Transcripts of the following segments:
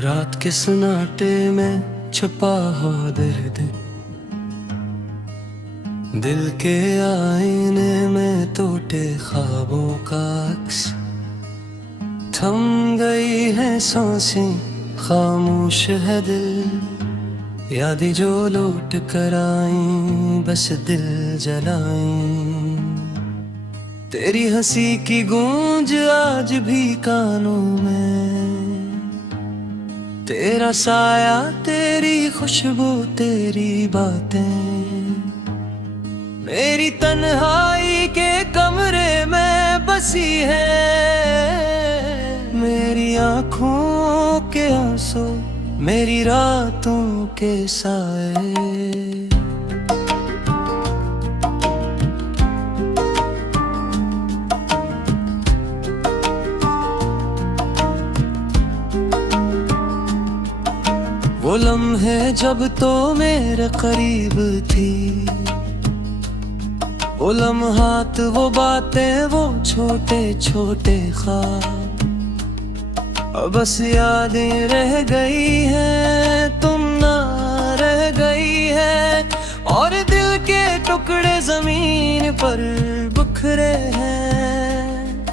रात के सन्नाटे में छुपा हो दर्द, दिल के आईने में टूटे ख्वाबों का अक्स। थम गई है सांसें, खामोश है दिल, यादें जो लौट कर आईं बस दिल जलाईं। तेरी हंसी की गूंज आज भी कानों में, तेरा साया, तेरी खुशबू, तेरी बातें मेरी तन्हाई के कमरे में बसी है। मेरी आँखों के आंसू, मेरी रातों के साए। वो लम्हे जब तो मेरे करीब थी, वो लम्हात, वो बातें, वो छोटे छोटे ख्वाब, अब बस यादें रह गई हैं, तुम ना रह गई है। और दिल के टुकड़े जमीन पर बिखरे हैं।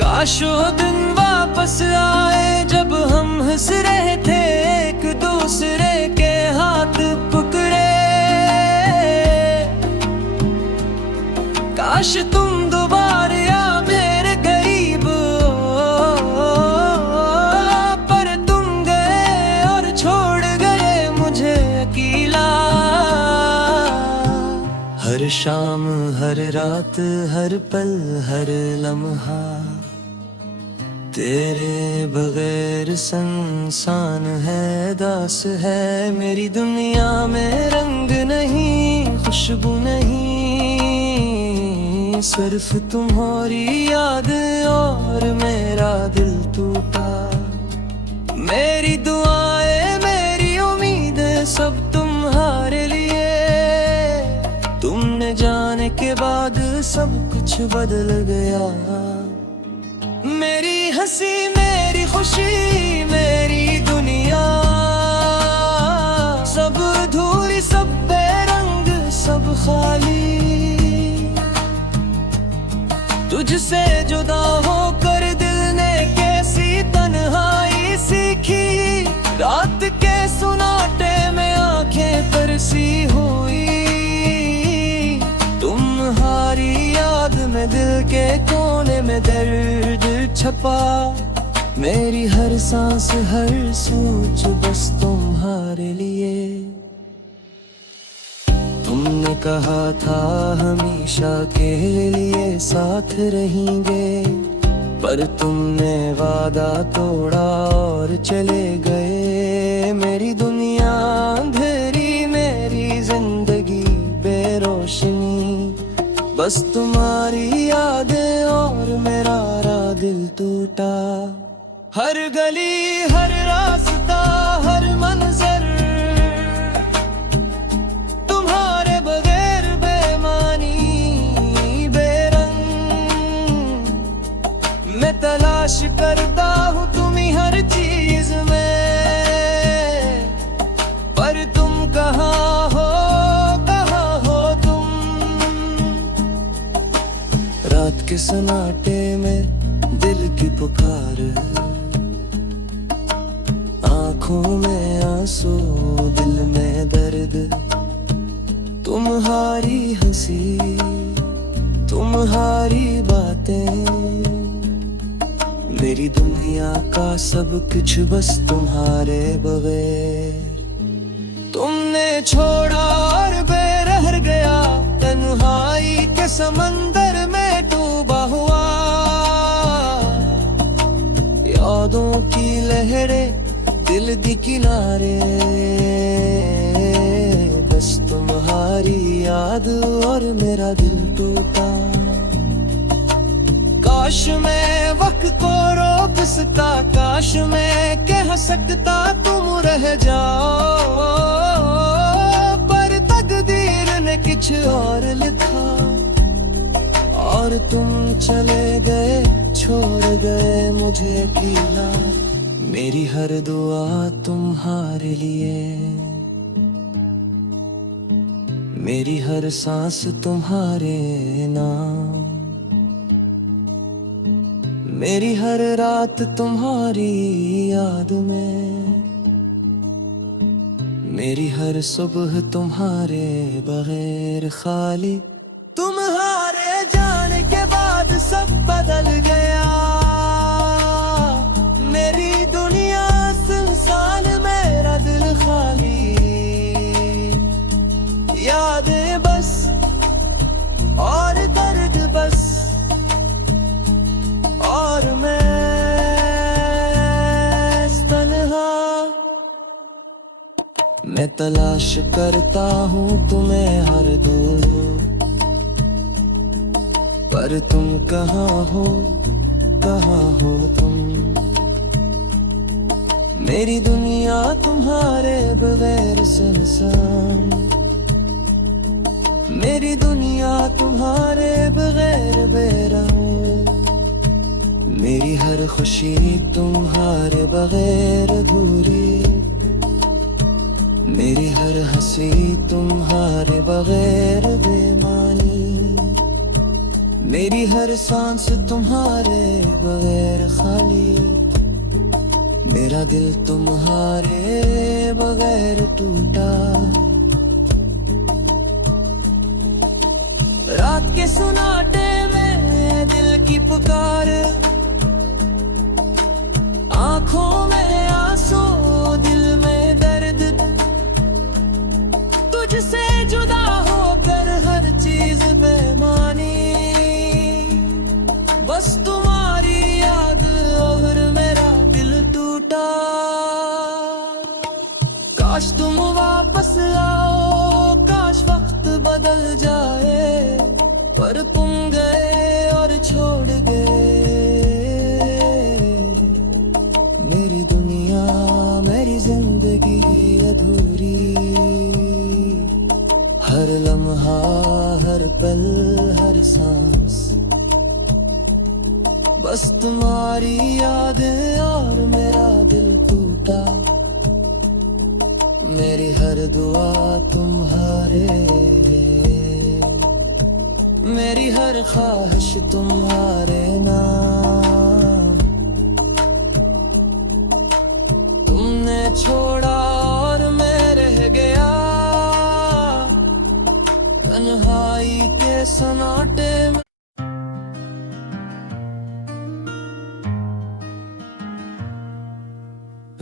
काश वो दिन वापस आए जब हम हंस रहे थे, एक दूसरे के हाथ पकड़े। काश तुम दोबारा मेरे करीब हो, पर तुम गए और छोड़ गए मुझे अकेला। हर शाम, हर रात, हर पल, हर लम्हा तेरे बगैर संसान है, दास है। मेरी दुनिया में रंग नहीं, खुशबू नहीं, सिर्फ तुम्हारी याद और मेरा दिल टूटा। मेरी दुआएं, मेरी उम्मीदें सब तुम्हारे लिए। तुमने जाने के बाद सब कुछ बदल गया। मेरी हंसी, मेरी खुशी, मेरी दुनिया सब अधूरी, सब बेरंग, सब खाली। तुझसे जुदा होकर दिल ने कैसी तन्हाई सीखी। रात के सुनाटे में आंखें तरसी हुई। तुम्हारी याद में दिल के कोने में दर्द छपा। मेरी हर सांस, हर सोच बस तुम्हारे लिए। तुमने कहा था हमेशा के लिए साथ रहेंगे, पर तुमने वादा तोड़ा और चले गए। मेरी दुनिया अंधेरी, मेरी जिंदगी बेरोशनी, बस तुम्हारी यादें और मेरा दिल टूटा। हर गली, हर रास्ता, हर मंजर तुम्हारे बगैर बेमानी, बेरंग। मैं तलाश करता हूँ तुम्हीं हर चीज में, पर तुम कहाँ हो, कहाँ हो तुम। रात के सन्नाटे में दिल की पुकार, आंखों में आंसू, दिल में दर्द। तुम्हारी हंसी, तुम्हारी बातें, मेरी दुनिया का सब कुछ बस तुम्हारे बगैर। तुमने छोड़ा और बेरह गया, तन्हाई के समंदर में डूबा हुआ। यादों की लहरें दिल दी किनारे, बस तुम्हारी याद और मेरा दिल टूटा। काश मैं वक्त को रोक सकता, काश मैं कह सकता तुम रह जाओ, पर तकदीर ने कुछ और लिखा। और तुम चले गए, छोड़ गए मुझे अकेला। मेरी हर दुआ तुम्हारे लिए, मेरी हर सांस तुम्हारे नाम, मेरी हर रात तुम्हारी याद में, मेरी हर सुबह तुम्हारे बगैर खाली। तुम्हारे जाने के बाद सब बदल गया, मेरी दुनिया सुनसान, मेरा दिल खाली। यादें बस और दर्द बस, और मैं तन्हा। मैं तलाश करता हूँ तुम्हें हर दूर, पर तुम कहाँ हो, कहाँ हो तुम। मेरी दुनिया तुम्हारे बगैर सुनसान, मेरी दुनिया तुम्हारे बगैर बेरंग, मेरी हर खुशी तुम्हारे बगैर अधूरी, मेरी हर हंसी तुम्हारे बगैर बेमानी, मेरी हर सांस तुम्हारे बगैर खाली। मेरा दिल तुम्हारे बगैर टूटा। रात के सुनाटे में दिल की पुकार, आंखों में आंसू, दिल में दर्द। तुझसे जुदा होकर हर चीज बेमानी, बस तुम्हारी याद और मेरा दिल टूटा। काश तुम वापस आओ, काश वक्त बदल जाए, पर तुम गए और छोड़ गए। मेरी दुनिया, मेरी जिंदगी अधूरी, हर लम्हा, हर पल, हर सांस, बस तुम्हारी याद और मेरा दिल टूटा। मेरी हर दुआ तुम्हारे, मेरी हर ख्वाहिश तुम्हारे नाम। तुमने छोड़ा और मैं रह गया, तन्हाई के सन्नाटे में।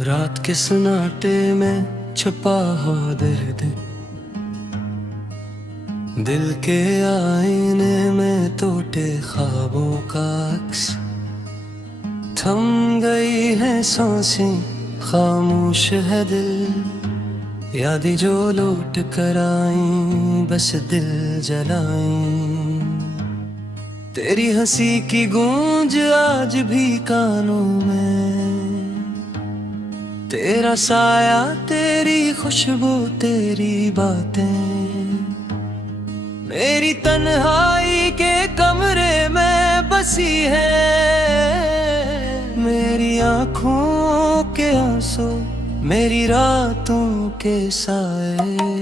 रात के सन्नाटे में छुपा हो दर्द, दिल के आईने में टूटे ख्वाबों का अक्स। थम गई है सांसें, खामोश है दिल, यादें जो लौट कर आईं, बस दिल जलाईं। तेरी हंसी की गूंज आज भी कानों में, तेरा साया, तेरी खुशबू, तेरी बातें। मेरी तन्हाई के कमरे में बसी है, मेरी आँखों के आंसू, मेरी रातों के साए।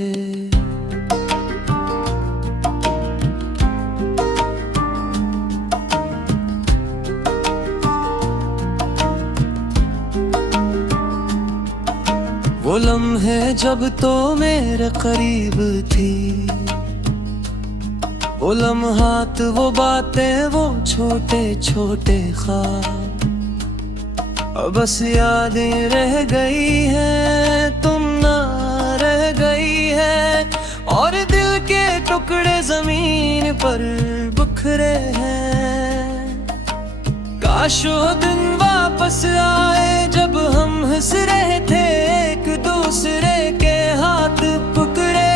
वो लम्हे जब तो मेरे करीब थी, वो लम्हात, वो बातें, वो छोटे छोटे ख्वाब, अब बस यादें रह गई हैं, तुम ना रह गई है। और दिल के टुकड़े जमीन पर बिखरे हैं। काश वो दिन वापस आए जब हम हंस रहे थे, एक दूसरे के हाथ पकड़े।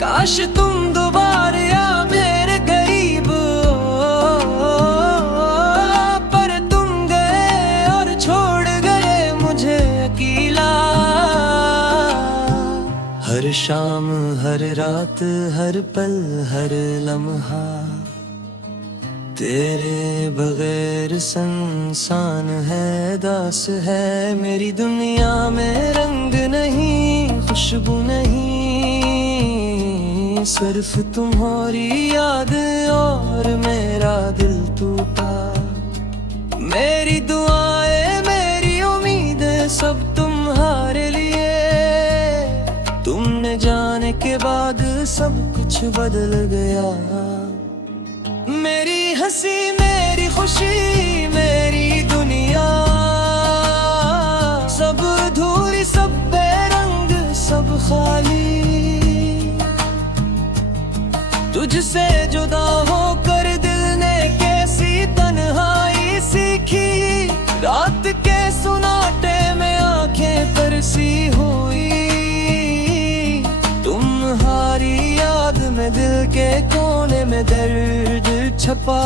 काश तुम दोबारा मेरे करीब हो, पर तुम गए और छोड़ गए मुझे अकेला। हर शाम, हर रात, हर पल, हर लम्हा, तेरे बगैर संसान है, दास है मेरी दुनिया में। रंग नहीं, खुशबू नहीं, सिर्फ तुम्हारी याद और मेरा दिल टूटा। मेरी दुआएं, मेरी उम्मीदें सब तुम्हारे लिए। तुमने जाने के बाद सब कुछ बदल गया। मेरी हंसी, मेरी खुशी, मेरी दुनिया सब अधूरी, सब बेरंग, सब खाली। तुझसे जुदा होकर दिल ने कैसी तन्हाई सीखी। रात के सुनाटे में आंखें तरसी हुई। तुम्हारी याद में दिल के कोने में दर्द छपा।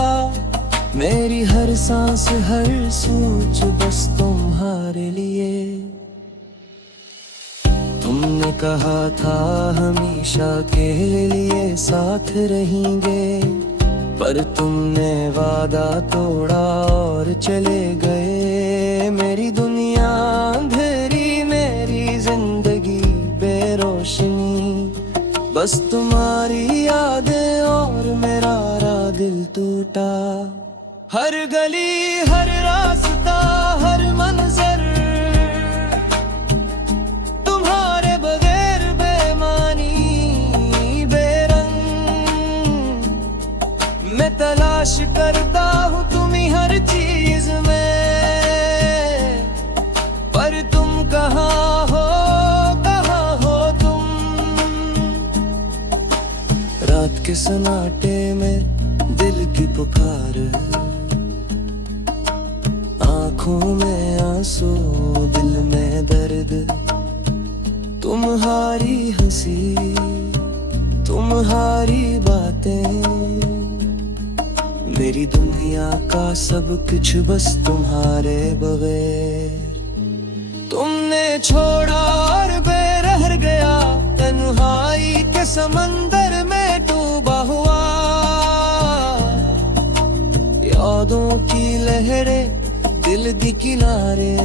मेरी हर सांस, हर सोच बस तुम्हारे लिए। तुमने कहा था हमेशा के लिए साथ रहेंगे, पर तुमने वादा तोड़ा और चले गए। मेरी दुनिया अंधेरी, मेरी जिंदगी बेरोशनी, बस तुम्हारी यादें और मेरा दिल टूटा। हर गली, हर रास्ता, हर मंजर तुम्हारे बगैर बेमानी, बेरंग। मैं तलाश करता हूँ तुम्हीं हर चीज में, पर तुम कहाँ हो, कहाँ हो तुम। रात के सन्नाटे में दिल की पुकार, आंखों में आंसू, दिल में दर्द। तुम्हारी हंसी, तुम्हारी बातें, मेरी दुनिया का सब कुछ बस तुम्हारे बगैर। तुमने छोड़ा और बेरह गया, तन्हाई के समंदर में डूबा हुआ। यादों की लहरें, दिल दी किनारे,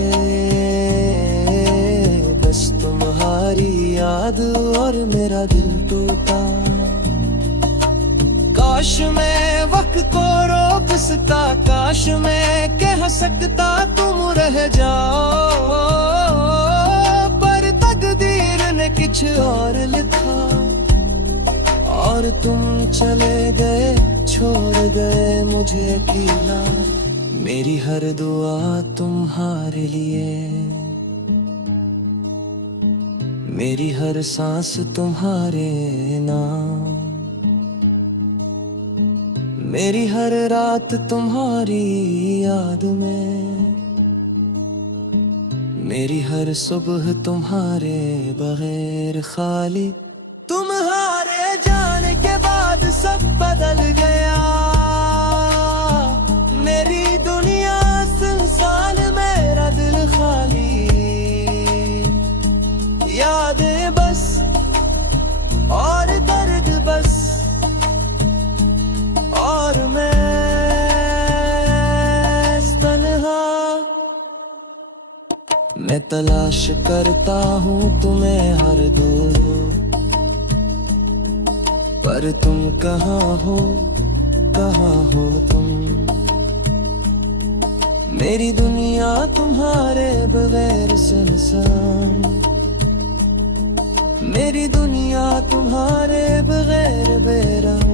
बस तुम्हारी याद और मेरा दिल टूटा। काश मैं वक्त को रोक सकता, काश मैं कह सकता तुम रह जाओ, पर तकदीर ने कुछ और लिखा और तुम चले गए, छोड़ गए मुझे अकेला। मेरी हर दुआ तुम्हारे लिए, मेरी हर सांस तुम्हारे नाम, मेरी हर रात तुम्हारी याद में, मेरी हर सुबह तुम्हारे बगैर खाली। तुम्हारे जाने के बाद सब बदल गया। मेरी दुनिया सुनसान, मेरा दिल खाली। यादें बस और दर्द बस, और मैं तन्हा। मैं तलाश करता हूँ तुम्हें हर दूर, पर तुम कहाँ हो, कहाँ हो तुम। मेरी दुनिया तुम्हारे बगैर सुनसान, मेरी दुनिया तुम्हारे बगैर बेरंग।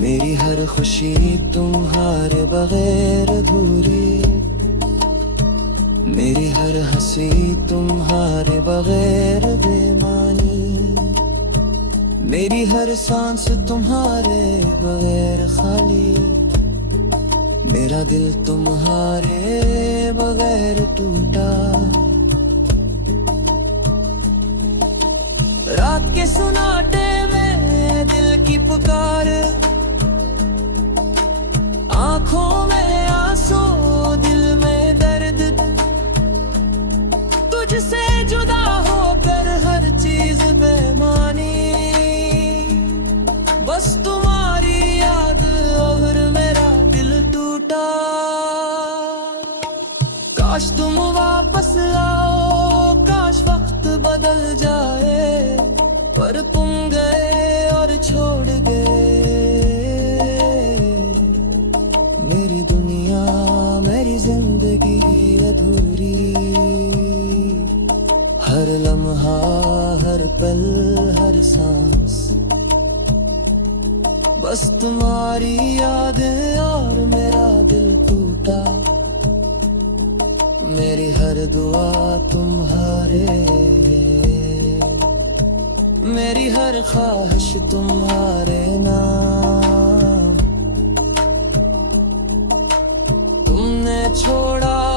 मेरी हर खुशी तुम्हारे बगैर अधूरी, मेरी हर हंसी तुम्हारे बगैर बेमानी। मेरी हर सांस तुम्हारे बगैर खाली, मेरा दिल तुम्हारे बगैर टूटा। रात के सुनाटे में दिल की पुकार, आंखों में आंसू, दिल में दर्द। तुझसे जुदा होकर हर चीज बेमानी, बस तुम्हारी याद अब गए और छोड़ गए मेरी दुनिया, मेरी जिंदगी अधूरी। हर लम्हा, हर पल, हर सांस बस तुम्हारी यादें और मेरा दिल टूटा। मेरी हर दुआ तुम्हारे, मेरी हर ख्वाहिश तुम्हारे नाम। तुमने छोड़ा